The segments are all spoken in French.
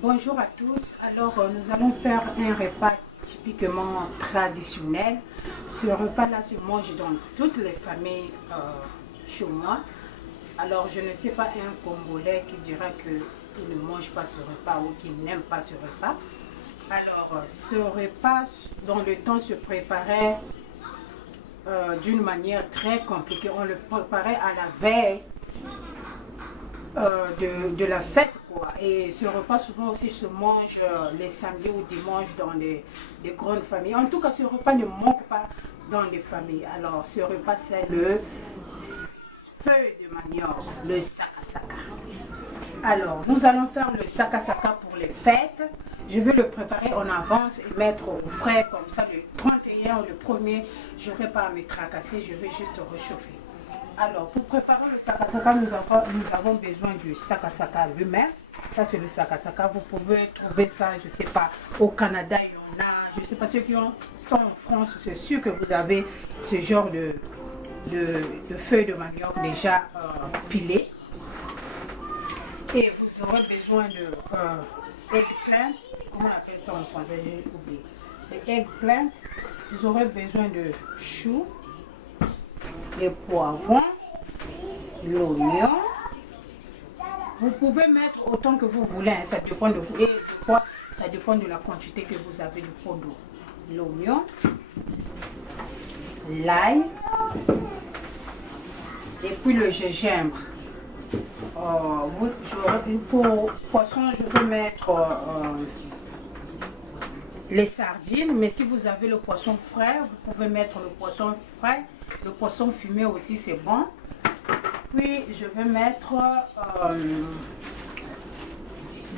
Bonjour à tous. Alors, nous allons faire un repas typiquement traditionnel. Ce repas-là se mange dans toutes les familles chez moi. Alors, je ne sais pas un Congolais qui dira qu'il ne mange pas ce repas ou qu'il n'aime pas ce repas. Alors, ce repas, dans le temps, se préparait d'une manière très compliquée. On le préparait à la veille de la fête, quoi. Et ce repas souvent aussi se mange les samedis ou dimanches dans les grandes familles. En tout cas, ce repas ne manque pas dans les familles. Alors, ce repas, c'est le feuille de manioc, le saka-saka. Alors, nous allons faire le saka-saka pour les fêtes. Je vais le préparer en avance et mettre au frais, comme ça le 31 ou le 1er, je n'aurai pas à me tracasser, je vais juste réchauffer. Alors, pour préparer le saka-saka, nous avons besoin du saka-saka lui-même. Ça, c'est le saka-saka. Vous pouvez trouver ça, je ne sais pas, au Canada, il y en a. Je ne sais pas, ceux qui sont en France, c'est sûr que vous avez ce genre de feuilles de manioc déjà pilées. Et vous aurez besoin de eggplant. Comment on appelle ça en français? J'ai oublié. Les eggplant. Vous aurez besoin de choux, les poivrons, l'oignon. Vous pouvez mettre autant que vous voulez, hein, ça dépend de vous. Et des fois, ça dépend de la quantité que vous avez du produit. L'oignon, l'ail, et puis le gingembre. Pour poisson, je vais mettre les sardines, mais si vous avez le poisson frais, vous pouvez mettre le poisson frais. Le poisson fumé aussi, c'est bon. Puis, je vais mettre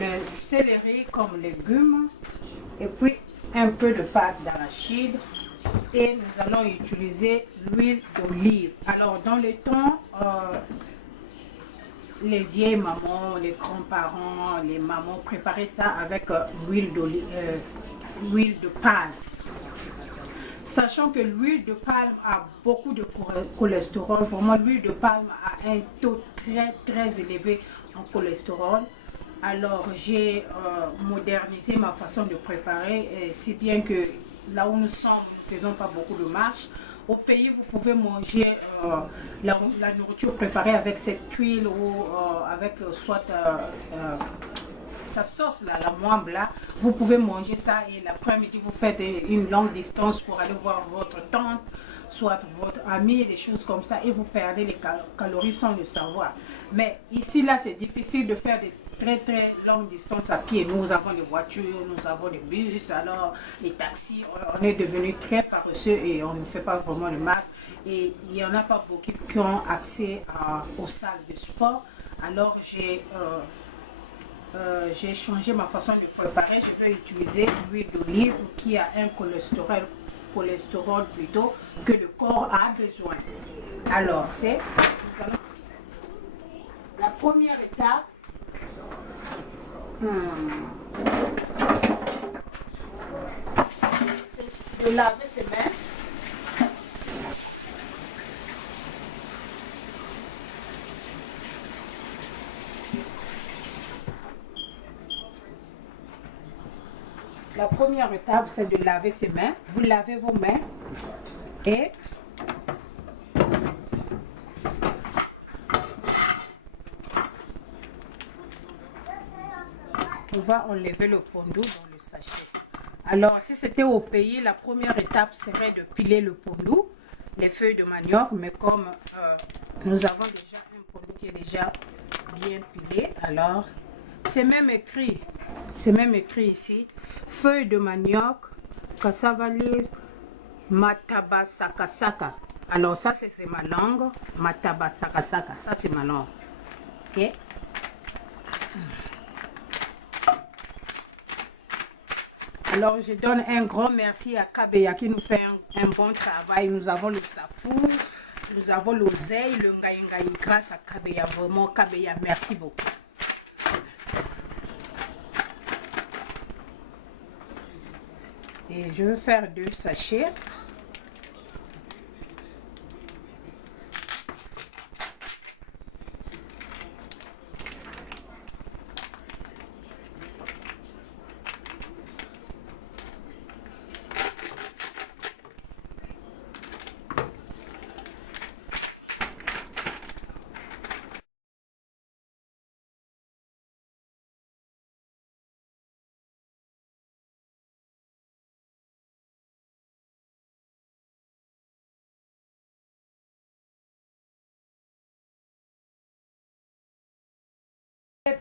le céleri comme légume. Et puis, un peu de pâte d'arachide. Et nous allons utiliser l'huile d'olive. Alors, dans le temps, les vieilles mamans, les grands-parents, les mamans préparaient ça avec l'huile d'olive, l'huile de palme. Sachant que l'huile de palme a beaucoup de cholestérol, vraiment l'huile de palme a un taux très élevé en cholestérol. Alors j'ai modernisé ma façon de préparer, si bien que là où nous sommes, nous ne faisons pas beaucoup de marche. Au pays, vous pouvez manger la nourriture préparée avec cette huile ou avec soit sa sauce là, la moimbe là. Vous pouvez manger ça et l'après-midi, vous faites une longue distance pour aller voir votre tante, soit votre ami, des choses comme ça, et vous perdez les calories sans le savoir. Mais ici, là, c'est difficile de faire des très longues distances à pied. Nous avons des voitures, nous avons des bus, alors les taxis, on est devenu très paresseux et on ne fait pas vraiment le mal. Et il n'y en a pas beaucoup qui ont accès aux salles de sport. Alors j'ai changé ma façon de préparer. Je vais utiliser l'huile d'olive qui a un cholestérol plutôt que le corps a besoin. Alors, la première étape. De laver ses mains. La première étape, c'est de laver ses mains. Vous lavez vos mains et on va enlever le pondu dans le sachet. Alors, si c'était au pays, la première étape serait de piler le pondu, les feuilles de manioc, mais comme nous avons déjà un pondu qui est déjà bien pilé, alors c'est même écrit ici, feuilles de manioc, cassava leaves, mataba saka. Alors ça c'est ma langue, mataba saka, ça c'est ma langue, ok. Alors je donne un grand merci à Kabeya qui nous fait un bon travail. Nous avons le safou, nous avons l'oseille, le ngaï grâce à Kabeya. Vraiment Kabeya, merci beaucoup. Et je vais faire 2 sachets.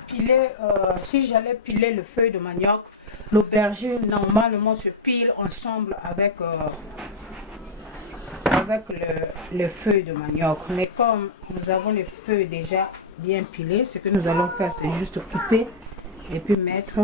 piler, si j'allais piler le feuille de manioc, l'aubergine normalement se pile ensemble avec, les feuilles de manioc. Mais comme nous avons les feuilles déjà bien pilées, ce que nous allons faire, c'est juste couper et puis mettre.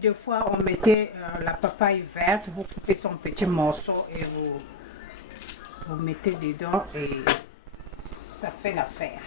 Deux fois, on mettait la papaye verte, vous coupez son petit morceau et vous mettez dedans et ça fait l'affaire.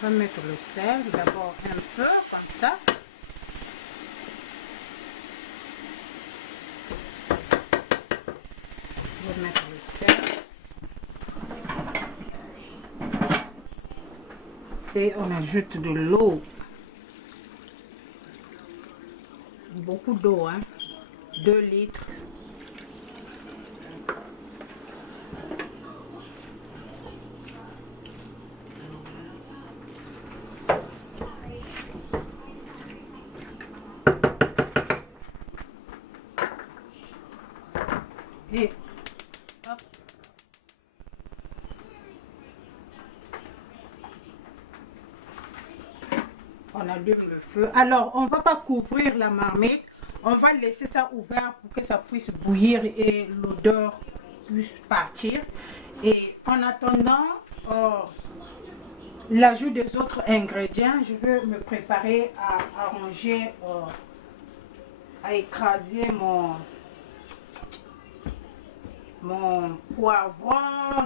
On va mettre le sel d'abord un peu comme ça. On va mettre le sel. Et on ajoute de l'eau. Beaucoup d'eau, hein. 2 litres. Et hop. On allume le feu. Alors, on ne va pas couvrir la marmite. On va laisser ça ouvert pour que ça puisse bouillir et l'odeur puisse partir. Et en attendant, l'ajout des autres ingrédients, je veux me préparer à arranger, à écraser mon poivron,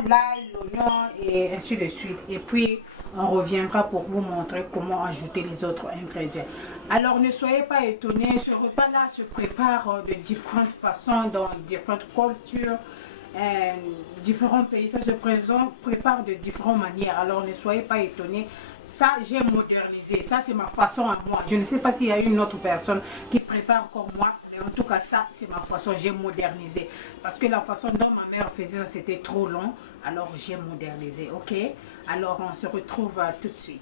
l'ail, l'oignon et ainsi de suite. Et puis, on reviendra pour vous montrer comment ajouter les autres ingrédients. Alors, ne soyez pas étonnés, ce repas-là se prépare de différentes façons, dans différentes cultures, différents pays. Ça se prépare de différentes manières. Alors, ne soyez pas étonnés. Ça, j'ai modernisé. Ça, c'est ma façon à moi. Je ne sais pas s'il y a une autre personne qui prépare comme moi, mais en tout cas, ça, c'est ma façon. J'ai modernisé. Parce que la façon dont ma mère faisait ça, c'était trop long. Alors, j'ai modernisé. OK? Alors, on se retrouve tout de suite.